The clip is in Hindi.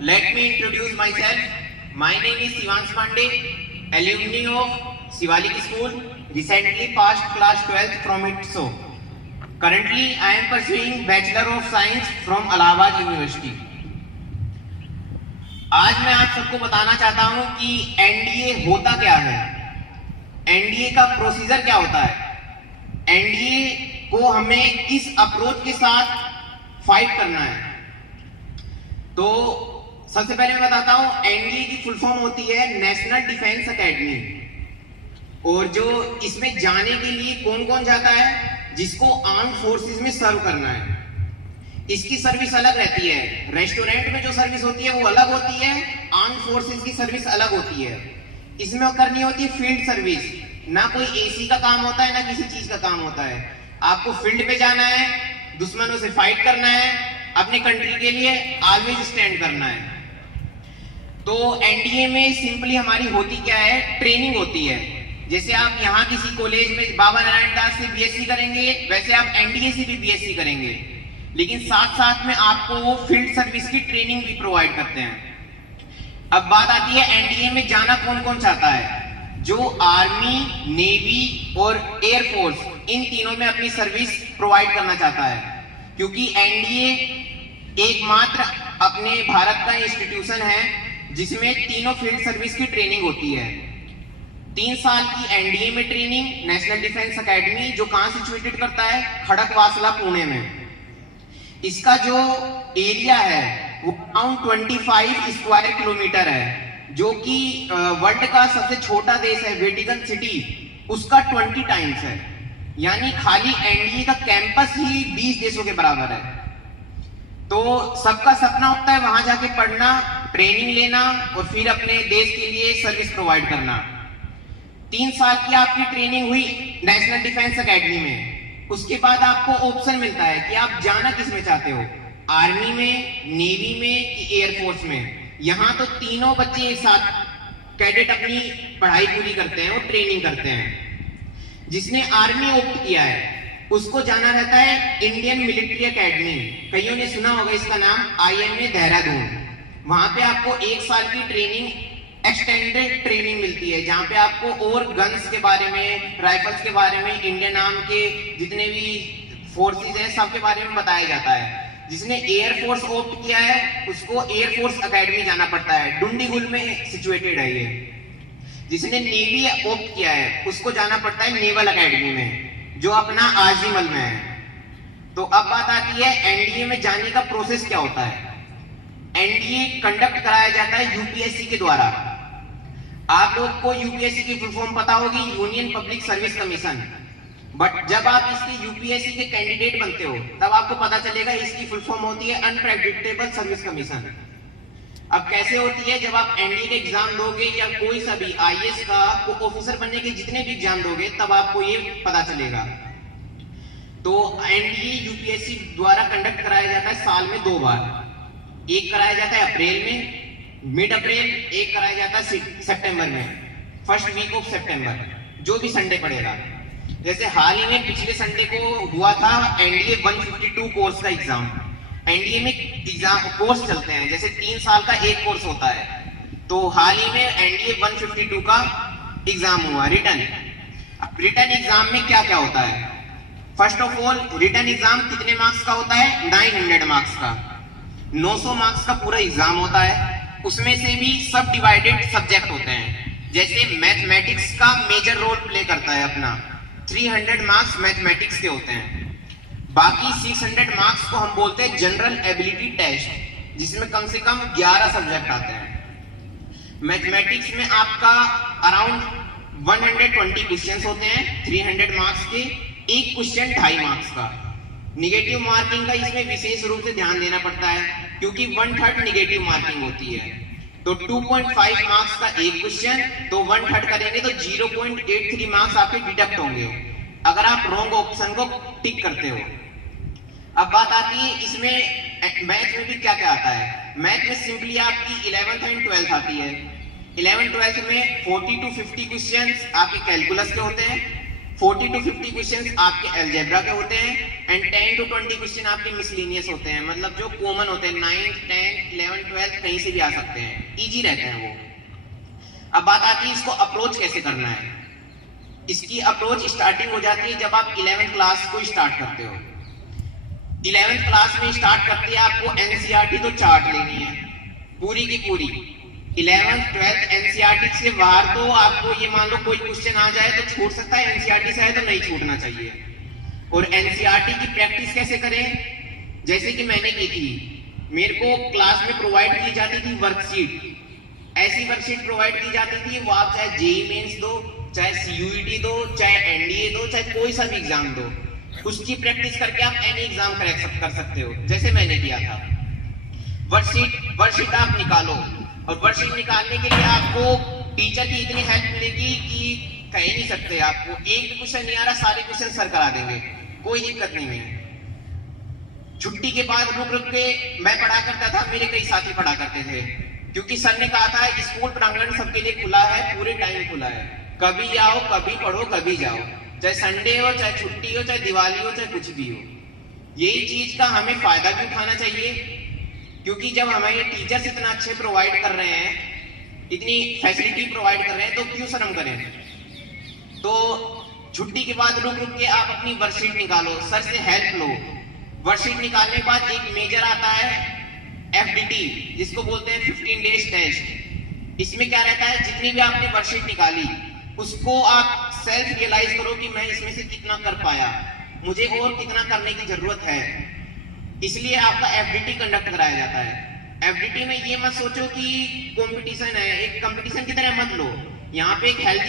Let me introduce myself. My name is Shivansh Pandey, alumni of Shivalik School, recently passed class 12th from ITSO. Currently, I am pursuing Bachelor of Science from Allahabad University. आज मैं आप सबको बताना चाहता हूं कि एनडीए होता क्या है, एनडीए का प्रोसीजर क्या होता है, एनडीए को हमें किस अप्रोच के साथ फाइट करना है। तो सबसे पहले मैं बताता हूं, एनडीए की फुल फॉर्म होती है नेशनल डिफेंस एकेडमी। और जो इसमें जाने के लिए कौन कौन जाता है, जिसको आर्म्ड फोर्सेस में सर्व करना है, इसकी सर्विस अलग रहती है। रेस्टोरेंट में जो सर्विस होती है वो अलग होती है, आर्म्ड फोर्सेस की सर्विस अलग होती है। इसमें करनी होती है फील्ड सर्विस। ना कोई एसी का काम होता है, ना किसी चीज का काम होता है। आपको फील्ड पे जाना है, दुश्मनों से फाइट करना है, अपने कंट्री के लिए ऑलवेज स्टैंड करना है। तो एनडीए में सिंपली हमारी होती क्या है, ट्रेनिंग होती है। जैसे आप यहाँ किसी कॉलेज में बाबा नारायण दास से बीएससी करेंगे, वैसे आप एनडीए से भी बीएससी करेंगे, लेकिन साथ साथ में आपको वो फील्ड सर्विस की ट्रेनिंग भी प्रोवाइड करते हैं। अब बात आती है एनडीए में जाना कौन कौन चाहता है। जो आर्मी, नेवी और एयरफोर्स, इन तीनों में अपनी सर्विस प्रोवाइड करना चाहता है, क्योंकि एनडीए एकमात्र अपने भारत का इंस्टीट्यूशन है जिसमें तीनों फील्ड सर्विस की ट्रेनिंग होती है। 3 साल की एनडीए में ट्रेनिंग नेशनल डिफेंस एकेडमी, जो कहां सिचुएटेड करता है, खड़कवासला, पुणे में। इसका जो एरिया है वो अराउंड 25 स्क्वायर किलोमीटर है, जो कि वर्ल्ड का सबसे छोटा देश है वेटिकन सिटी, उसका 20 टाइम्स है। यानी खाली एनडीए का कैंपस ही 20 देशों के बराबर है। तो सबका सपना होता है वहां जाके पढ़ना, ट्रेनिंग लेना और फिर अपने देश के लिए सर्विस प्रोवाइड करना। 3 साल की आपकी ट्रेनिंग हुई नेशनल डिफेंस एकेडमी में। उसके बाद आपको ऑप्शन मिलता है कि आप जाना किस में चाहते हो, आर्मी में, नेवी में कि एयरफोर्स में। यहाँ तो तीनों बच्चे एक साथ कैडेट अपनी पढ़ाई पूरी करते हैं और ट्रेनिंग करते हैं। जिसने आर्मी ऑप्ट किया है उसको जाना रहता है इंडियन मिलिट्री एकेडमी। कईयों ने सुना होगा इसका नाम, आईएमए देहरादून। वहां पे आपको 1 साल की ट्रेनिंग, एक्सटेंडेड ट्रेनिंग मिलती है, जहां पे आपको और गन्स के बारे में, राइफल्स के बारे में, इंडियन आर्मी के जितने भी फोर्सेस हैं सब के बारे में बताया जाता है। जिसने एयरफोर्स ऑप्ट किया है उसको एयरफोर्स एकेडमी जाना पड़ता है, डुंडीगुल में सिचुएटेड है ये। जिसने नेवी ऑप्ट किया है उसको जाना पड़ता है नेवल एकेडमी में, जो अपना आजिमल में है। तो अब बात आती है एनडीए में जाने का प्रोसेस क्या होता है। एनडीए कंडक्ट कराया जाता है यूपीएससी के द्वारा। आप लोग को यूपीएससी की फुल फॉर्म पता होगी, union public service commission. But जब आप इसके यूपीएससी के कैंडिडेट बनते हो तब आपको पता चलेगा इसकी फुल फॉर्म होती है अनप्रेडिक्टेबल सर्विस कमीशन। अब कैसे होती है, जब आप एनडीए के एग्जाम दोगे या कोई सा भी आईएएस का ऑफिसर बनने के जितने भी एग्जाम दोगे तब आपको ये पता चलेगा। तो एनडीए यूपीएससी द्वारा कंडक्ट कराया जाता है साल में 2 बार। एक कराया जाता है अप्रैल में, मिड अप्रैल, एक कराया जाता है सितंबर में, फर्स्ट वीक ऑफ सितंबर, जो भी संडे पड़ेगा। जैसे हाल ही में पिछले संडे को हुआ था एनडीए 152 कोर्स का एग्जाम। एनडीए में एग्जाम कोर्स चलते हैं, जैसे 3 साल का एक कोर्स होता है। तो हाल ही में एनडीए 152 का एग्जाम हुआ, रिटन। अब रिटन एग्जाम में क्या क्या होता है, first of all written exam कितने मार्क्स का होता है, 900 मार्क्स का। 900 मार्क्स का पूरा एग्जाम होता है। उसमें से भी सब डिवाइडेड सब्जेक्ट होते हैं। जैसे मैथमेटिक्स का मेजर रोल प्ले करता है अपना, 300 मार्क्स मैथमेटिक्स के होते हैं। बाकी 600 मार्क्स को हम बोलते हैं जनरल एबिलिटी टेस्ट, जिसमें कम से कम 11 सब्जेक्ट आते हैं। मैथमेटिक्स में आपका अराउंड 120 क्वेश्चंस होते हैं 300 मार्क्स के, एक क्वेश्चन 2.5 मार्क्स का। निगेटिव मार्किंग का इसमें विशेष रूप से ध्यान देना पड़ता है, क्योंकि 1/3 निगेटिव मार्किंग होती है। तो 2.5 मार्क्स का एक क्वेश्चन, तो 1/3 करेंगे तो 0.83 मार्क्स आपके डिडक्ट होंगे अगर आप रॉन्ग ऑप्शन को टिक करते हो। अब बात आती है इसमें मैथ में भी क्या क्या आता है। मैथ में सिंपली आपकी 11th एंड 12th आती है। 11th 12th में 40 to 50 क्वेश्चंस आपके कैलकुलस के होते हैं। 40 to 50 क्वेश्चंस आपके अलजेब्रा के होते हैं एंड 10 to 20 क्वेश्चन आपके मिसलिनियस होते हैं, मतलब जो कॉमन होते हैं, 9th 10th 11th 12th कहीं से भी आ सकते हैं, इजी रहते हैं वो। अब बात आती है इसको अप्रोच कैसे करना है। इसकी अप्रोच स्टार्टिंग हो जाती है जब आप 11th क्लास को स्टार्ट करते हो। 11th क्लास में स्टार्ट करते हैं आपको एनसीईआरटी तो चार्ट लेनी है पूरी की पूरी। 11th 12th एनसीईआरटी से बाहर तो आपको ये मान लो कोई क्वेश्चन आ जाए तो छूट सकता है, एनसीईआरटी से आए तो नहीं छूटना चाहिए। और एनसीईआरटी की प्रैक्टिस कैसे करें, जैसे कि मैंने की थी, मेरे को क्लास में प्रोवाइड की जाती थी वर्कशीट, ऐसी वर्कशीट प्रोवाइड की जाती थी, वो आप चाहे जेईई मेंस दो, चाहे सीयूईटी दो, चाहे एनडीए दो, चाहे कोई सा भी एग्जाम दो, उसकी प्रैक्टिस करके आप एनी एग्जाम क्रैक कर सकते हो, जैसे मैंने किया था। वर्कशीट आप निकालो और वर्कशीट निकालने के लिए आपको टीचर की इतनी हेल्प मिलेगी कि कह ही नहीं सकते। आपको एक भी क्वेश्चन नहीं आ रहा, सारे क्वेश्चन सर करा देंगे, कोई दिक्कत नहीं है। छुट्टी के बाद रुक रुक के मैं पढ़ा करता था, मेरे कई साथी पढ़ा करते थे, क्योंकि सर ने कहा था स्कूल प्रांगण सबके लिए खुला है, पूरे टाइम खुला है, कभी आओ, कभी पढ़ो, कभी जाओ, चाहे संडे हो, चाहे छुट्टी हो, चाहे दिवाली हो, चाहे कुछ भी हो। यही चीज का हमें फायदा भी उठाना चाहिए, क्योंकि जब हमारे टीचर्स इतना अच्छे प्रोवाइड कर रहे हैं, इतनी फैसिलिटी प्रोवाइड कर रहे हैं, तो क्यों शर्म करें। तो छुट्टी के बाद रुक रुक के आप अपनी वर्कशीट निकालो, सर से हेल्प लो। वर्कशीट निकालने के बाद एक मेजर आता है एफडीटी, जिसको बोलते हैं 15 डेज टेस्ट। इसमें क्या रहता है, जितनी भी आपने वर्कशीट निकाली उसको आप सेल्फ रियलाइज करो कि मैं इसमें से कितना कर पाया, मुझे और कितना करने की जरूरत है। इसलिए आपका एफडीटी कंडक्ट कराया जाता है। एफडीटी में ये मत सोचो कि कंपटीशन है, एक कंपटीशन की तरह मत लो, यहाँ पे एक हेल्दी